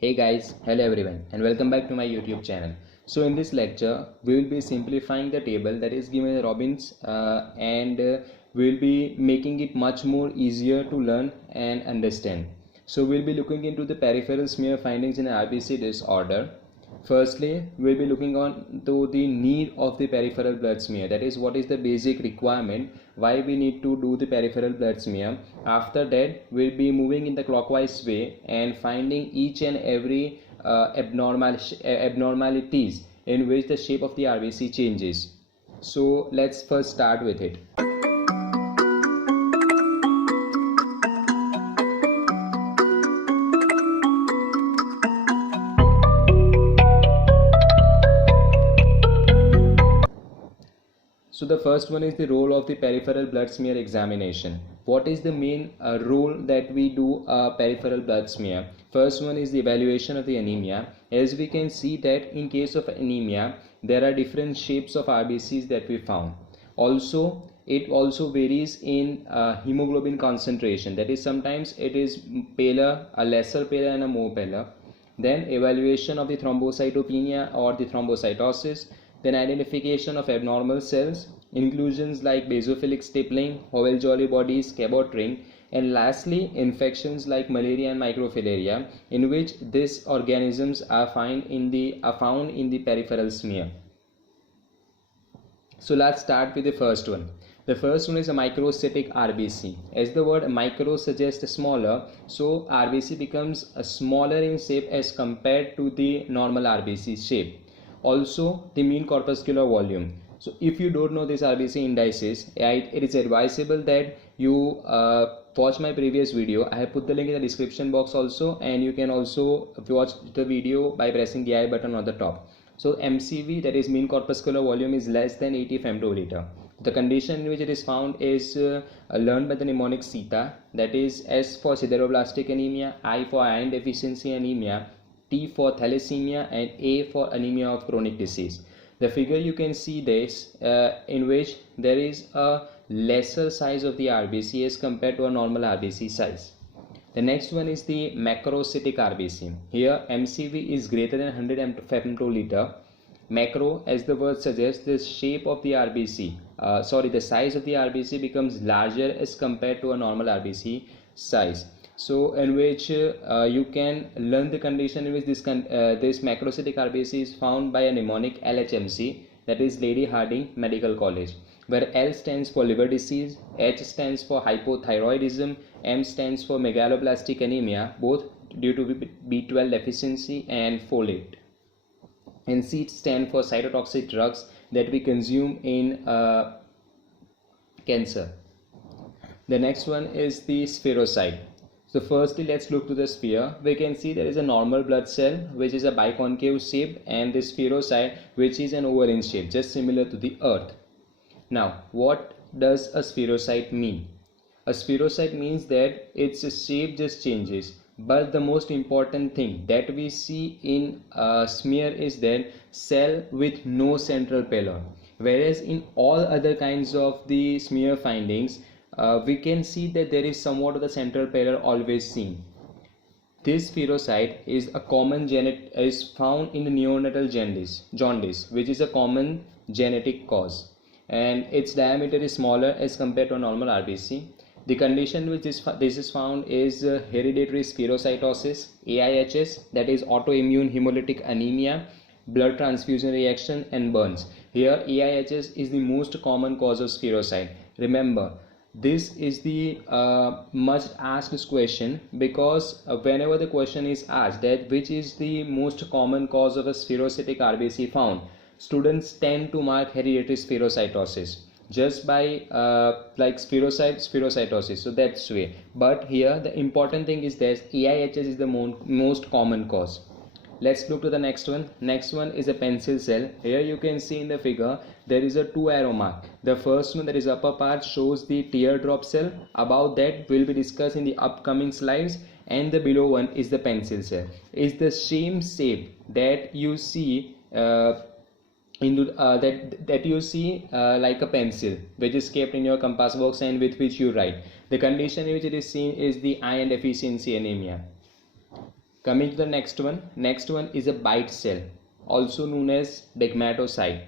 Hey guys, hello everyone and welcome back to my YouTube channel. So in this lecture, we will be simplifying the table that is given in Robbins and we will be making it much more easier to learn and understand. So we'll be looking into the peripheral smear findings in RBC disorder. Firstly, we'll be looking on to the need of the peripheral blood smear. That is, what is the basic requirement, why we need to do the peripheral blood smear. After that, we'll be moving in the clockwise way and finding each and every abnormalities in which the shape of the RBC changes. So let's first start with it. So the first one is the role of the peripheral blood smear examination. What is the main role that we do a peripheral blood smear? First one is the evaluation of the anemia. As we can see that in case of anemia, there are different shapes of RBCs that we found. Also, it also varies in hemoglobin concentration. That is, sometimes it is paler, a lesser paler and a more paler. Then evaluation of the thrombocytopenia or the thrombocytosis. Then identification of abnormal cells, inclusions like basophilic stippling, Howell-Jolly bodies, Cabot ring, and lastly infections like malaria and microfilaria, in which these organisms are found in the peripheral smear. So let's start with the first one. The first one is a microcytic RBC. As the word micro suggests smaller, so RBC becomes smaller in shape as compared to the normal RBC shape. Also, the mean corpuscular volume. So if you don't know this RBC indices, it is advisable that you watch my previous video. I have put the link in the description box also, and you can also watch the video by pressing the I button on the top. So MCV, that is mean corpuscular volume, is less than 80 femtoliter. The condition in which it is found is learned by the mnemonic SITA, that is S for sideroblastic anemia, I for iron deficiency anemia, T for thalassemia, and A for anemia of chronic disease. The figure you can see this in which there is a lesser size of the RBC as compared to a normal RBC size. The next one is the macrocytic RBC. Here MCV is greater than 100 femtoliter. Macro, as the word suggests, the shape of the RBC, the size of the RBC becomes larger as compared to a normal RBC size. So in which you can learn the condition in which this macrocytic RBC is found by a mnemonic LHMC, that is Lady Hardinge Medical College, where L stands for liver disease, H stands for hypothyroidism, M stands for megaloblastic anemia, both due to B12 deficiency and folate, and C stands for cytotoxic drugs that we consume in cancer. The next one is the spherocyte. So firstly, let's look to the sphere. We can see there is a normal blood cell which is a biconcave shape, and the spherocyte which is an oval in shape, just similar to the earth. Now, what does a spherocyte mean? A spherocyte means that its shape just changes, but the most important thing that we see in a smear is that cell with no central pallor, whereas in all other kinds of the smear findings, we can see that there is somewhat of the central pallor always seen. This spherocyte is a common is found in the neonatal jaundice, which is a common genetic cause, and its diameter is smaller as compared to a normal RBC. The condition which this is found is hereditary spherocytosis, AIHS, that is autoimmune hemolytic anemia, blood transfusion reaction, and burns. Here AIHS is the most common cause of spherocyte. Remember, this is the much asked question, because whenever the question is asked that which is the most common cause of a spherocytic RBC found, students tend to mark hereditary spherocytosis just by spherocytosis. So that's way. But here the important thing is that AIHS is the most common cause. Let's look to the next one. Next one is a pencil cell. Here you can see in the figure there is a 2 arrow mark. The first one, that is upper part, shows the teardrop cell. About that will be discussed in the upcoming slides. And the below one is the pencil cell. It's the same shape that you see like a pencil which is kept in your compass box and with which you write. The condition in which it is seen is the iron deficiency anemia. Coming to the next one is a bite cell, also known as dermatocyte.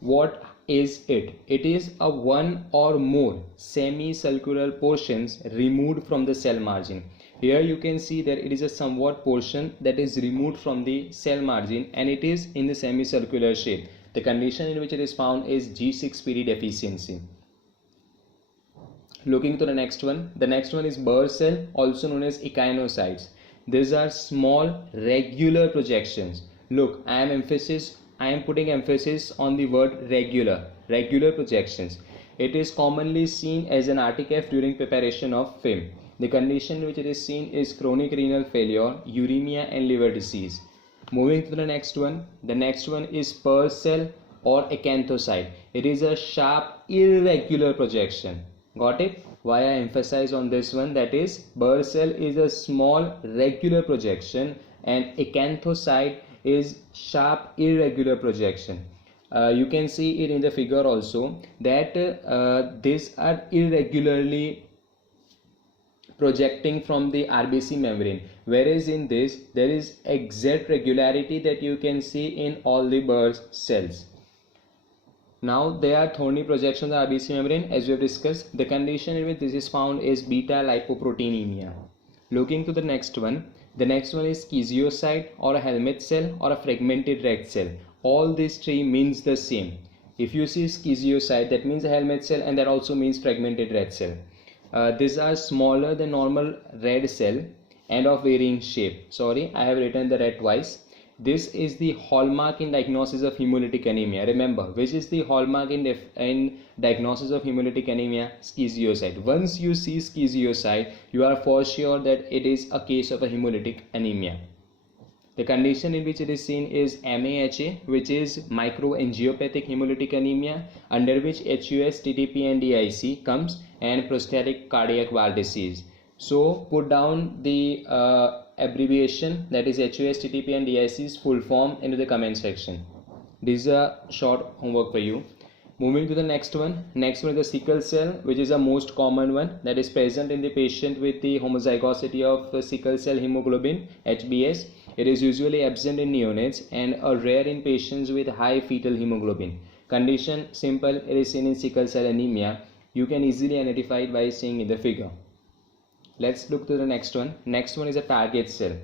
What is it? It is a one or more semicircular portions removed from the cell margin. Here you can see that it is a somewhat portion that is removed from the cell margin and it is in the semicircular shape. The condition in which it is found is G6PD deficiency. Looking to the next one is Burr cell, also known as echinocytes. These are small regular projections. Look, I am putting emphasis on the word regular projections. It is commonly seen as an artifact during preparation of film. The condition in which it is seen is chronic renal failure, uremia and liver disease. Moving to the next one is Burr cell or acanthocyte. It is a sharp irregular projection. Got it? Why I emphasize on this one, that is Burr cell is a small regular projection and acanthocyte is sharp irregular projection. You can see it in the figure also that these are irregularly projecting from the RBC membrane, whereas in this there is exact regularity that you can see in all the Burr cells. Now there are thorny projections of the RBC membrane as we have discussed. The condition in which this is found is beta lipoproteinemia. Looking to the next one is schizocyte or a helmet cell or a fragmented red cell. All these three means the same. If you see schizocyte, that means a helmet cell and that also means fragmented red cell. These are smaller than normal red cell and of varying shape. Sorry, I have written the red twice. This is the hallmark in diagnosis of hemolytic anemia. Remember, which is the hallmark in diagnosis of hemolytic anemia? Schizocyte. Once you see schizocyte, you are for sure that it is a case of a hemolytic anemia. The condition in which it is seen is MAHA, which is microangiopathic hemolytic anemia, under which HUS, TTP and DIC comes, and prostatic cardiac valve disease. So put down the abbreviation, that is HUS, TTP and DIC's full form, into the comment section. This is a short homework for you. Moving to the next one is the sickle cell, which is a most common one that is present in the patient with the homozygosity of sickle cell hemoglobin, HbS. It is usually absent in neonates and rare in patients with high fetal hemoglobin. Condition simple, it is seen in sickle cell anemia. You can easily identify it by seeing in the figure. Let's look to the next one. Next one is a target cell.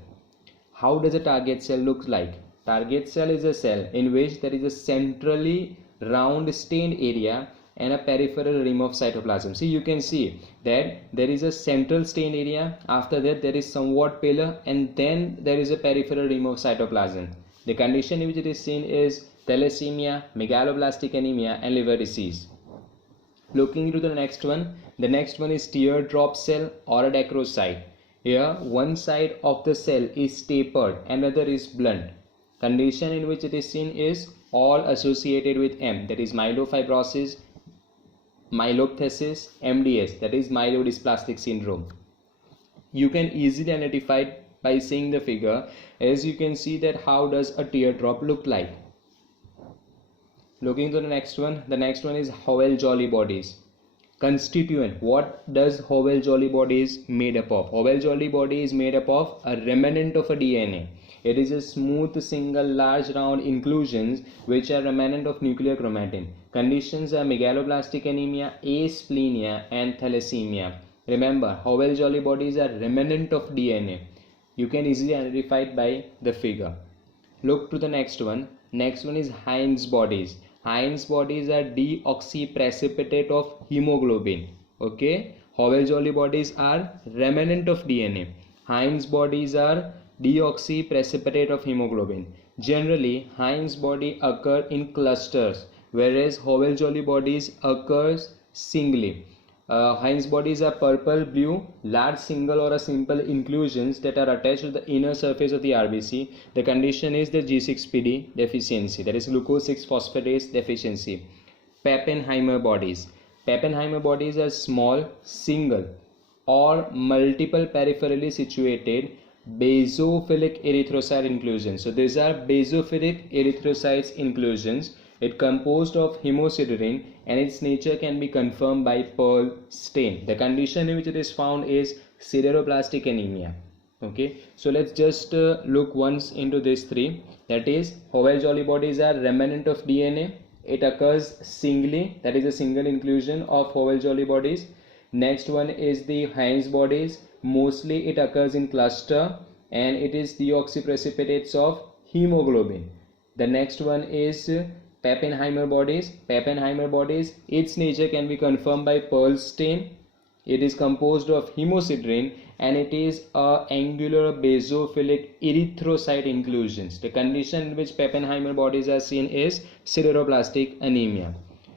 How does a target cell look like? Target cell is a cell in which there is a centrally round stained area and a peripheral rim of cytoplasm. See, you can see that there is a central stained area, after that there is somewhat paler, and then there is a peripheral rim of cytoplasm. The condition in which it is seen is thalassemia, megaloblastic anemia and liver disease. Looking into the next one is teardrop cell or a dacrocyte. Here one side of the cell is tapered, another is blunt. Condition in which it is seen is all associated with M, that is myelofibrosis, myelophthisis, MDS, that is myelodysplastic syndrome. You can easily identify it by seeing the figure, as you can see that how does a teardrop look like. Looking to the next one is Howell-Jolly bodies. Constituent, what does Howell-Jolly body is made up of? Howell-Jolly body is made up of a remnant of a DNA. It is a smooth single large round inclusions which are remnant of nuclear chromatin. Conditions are megaloblastic anemia, asplenia and thalassemia. Remember, Howell-Jolly bodies are remnant of DNA. You can easily identify it by the figure. Look to the next one. Next one is Heinz bodies. Heinz bodies are deoxyprecipitate of hemoglobin. Okay, Howell-Jolly bodies are remnant of DNA. Heinz bodies are deoxyprecipitate of hemoglobin. Generally, Heinz body occur in clusters, whereas Howell-Jolly bodies occurs singly. Heinz bodies are purple, blue, large single or a simple inclusions that are attached to the inner surface of the RBC. The condition is the G6PD deficiency, that is glucose 6-phosphatase deficiency. Pappenheimer bodies. Pappenheimer bodies are small, single or multiple peripherally situated basophilic erythrocyte inclusions. So these are basophilic erythrocytes inclusions. It composed of hemosiderin and its nature can be confirmed by Pearl stain. The condition in which it is found is sideroblastic anemia. Okay, so let's just look once into these three. That is, Howell Jolly bodies are remnant of DNA. It occurs singly, that is a single inclusion of Howell Jolly bodies. Next one is the Heinz bodies. Mostly it occurs in cluster and it is deoxyprecipitates of hemoglobin. The next one is Pappenheimer bodies. Pappenheimer bodies, its nature can be confirmed by Pearl stain. It is composed of hemosiderin and it is a angular basophilic erythrocyte inclusions. The condition in which Pappenheimer bodies are seen is sideroblastic anemia.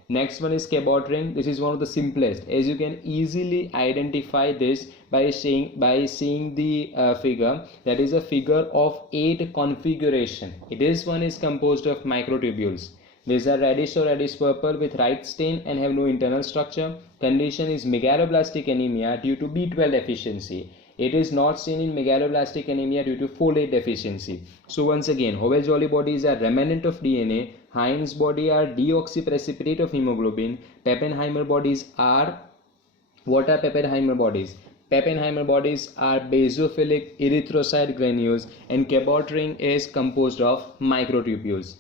Next one is Cabot ring. This is one of the simplest, as you can easily identify this by seeing the figure. That is a figure of 8 configuration. This one is composed of microtubules. These are reddish or reddish purple with right stain and have no internal structure. Condition is megaloblastic anemia due to B12 deficiency. It is not seen in megaloblastic anemia due to folate deficiency. So once again, Howell Jolly bodies are remnant of DNA. Heinz body are deoxyprecipitate of hemoglobin. Pappenheimer bodies are, what are Pappenheimer bodies? Pappenheimer bodies are basophilic erythrocyte granules and Cabot ring is composed of microtubules.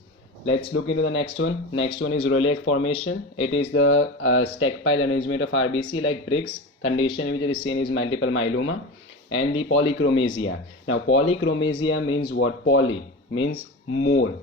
Let's look into the next one. Next one is Rayleigh formation. It is the stack pile arrangement of RBC like bricks. Condition which is seen is multiple myeloma. And the polychromasia. Now polychromasia means what? Poly means more,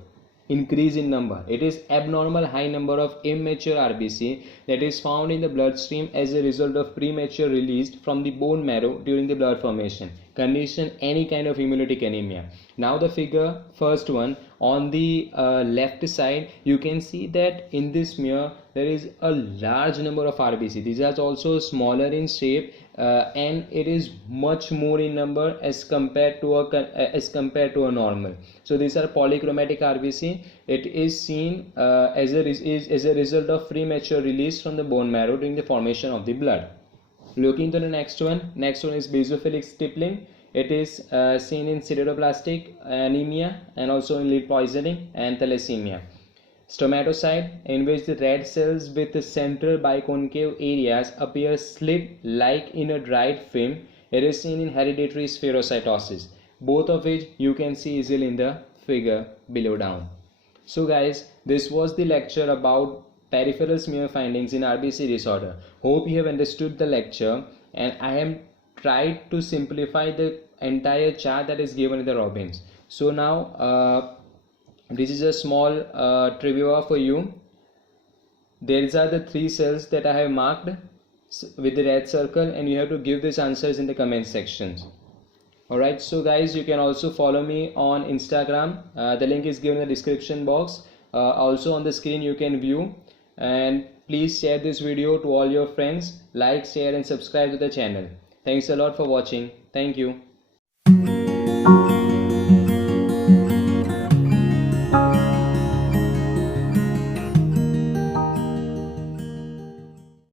increase in number. It is abnormal high number of immature RBC that is found in the bloodstream as a result of premature released from the bone marrow during the blood formation. Condition, any kind of hemolytic anemia. Now the figure, first one, on the left side you can see that in this smear there is a large number of RBC. These are also smaller in shape and it is much more in number as compared to a normal. So these are polychromatic RBC. It is seen as a result of premature release from the bone marrow during the formation of the blood. Looking to the next one. Next one is basophilic stippling. It is seen in sideroblastic anemia and also in lead poisoning and thalassemia. Stomatocyte, in which the red cells with the central biconcave areas appear slit like in a dried film. It is seen in hereditary spherocytosis, both of which you can see easily in the figure below down. So guys, this was the lecture about peripheral smear findings in RBC disorder. Hope you have understood the lecture, and I am tried to simplify the entire chart that is given in the Robbins. So now this is a small trivia for you. These are the 3 cells that I have marked with the red circle, and you have to give these answers in the comment sections. Alright, so guys, you can also follow me on Instagram. The link is given in the description box. Also on the screen you can view. And please share this video to all your friends. Like, share and subscribe to the channel. Thanks a lot for watching. Thank you.